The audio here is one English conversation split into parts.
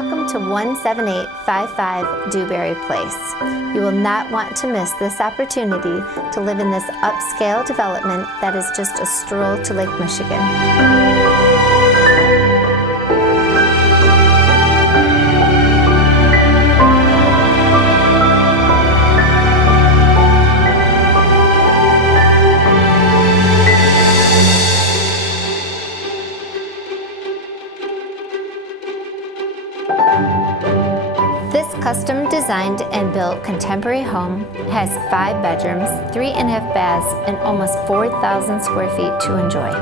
Welcome to 17855 Dewberry Place. You will not want to miss this opportunity to live in this upscale development that is just a stroll to Lake Michigan. This custom designed and built contemporary home has 5 bedrooms, 3.5 baths, and almost 4,000 square feet to enjoy.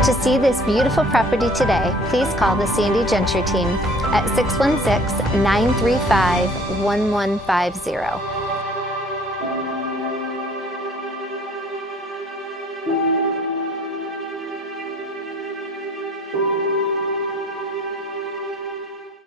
To see this beautiful property today, please call the Sandy Gentry team at 616-935-1150.